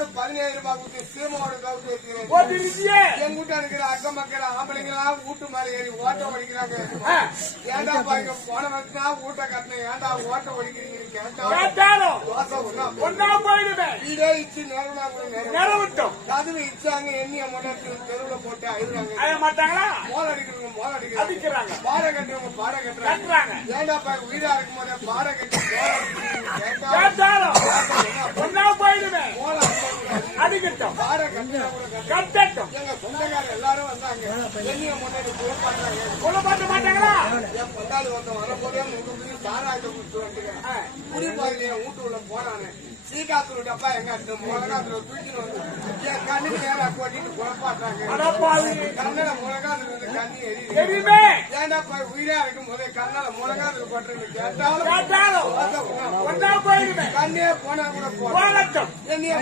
ஒரு 17 ரூபாய் கொடுத்து சீமாவோட கவுத்து வச்சுக்கிறேன். என் கூட்ட இருக்கிற அக்கம் மக்கள் ஆம்பளைங்களாம் வீட்டு மேல ஏறி ஓட்டம் ஒடிக்கிறாங்க. ஏண்டா பாய்க்க போன வச்சுனா வீட்டை கட்டின ஏண்டா ஓட்டம் ஒடிக்கிறீங்க கேட்டாலும் ஒன்னா போயிடுவேன். வீடே இச்சு நேரம்னா நேரம் கதவு இச்சாங்க எண்ணிய மொட்டை தெருவுல போட்டு அழுகுறாங்க மாட்டாங்களா. மோல அடிக்கிறவங்க மோல அடிக்கிறாங்க, பாட கட்டுறவங்க பாட கட்டுறாங்க. ஏண்டா பாய் வீடா இருக்கும் போதே பாட கட்டி ஒன்னா போயிடுவேன். அடிக்கட்டும் பாட கட்டட்டும். எங்க சொந்தக்காரர் எல்லாரும் வந்தாங்க. எண்ணிய மொட்டை குளப்பாட்ட மாட்டாங்களா. என் பந்தாளி ஒருத்தன் வரும்போதே முழுக்க சாராயத்தை குடிச்சு வந்துட்டேன். குடிப்பாயில வீட்டு உள்ள போனானே சீக்காத்தூர் டப்பா எங்க மிளகாத்துல தூக்கிட்டு வந்து என் கண்ணுக்கு நேரம் கொட்டிட்டு குழப்பாட்டாங்க. கண்ணல மிளகாத்துல இருந்து கண்ணி எரியுமே. ஏண்டா போய் உயிரா இருக்கும் போதே கண்ணால மிளகாத்துல கொட்டுறது கேட்டாலும் கண்ணே போனா கூட போகட்டும். என்னைய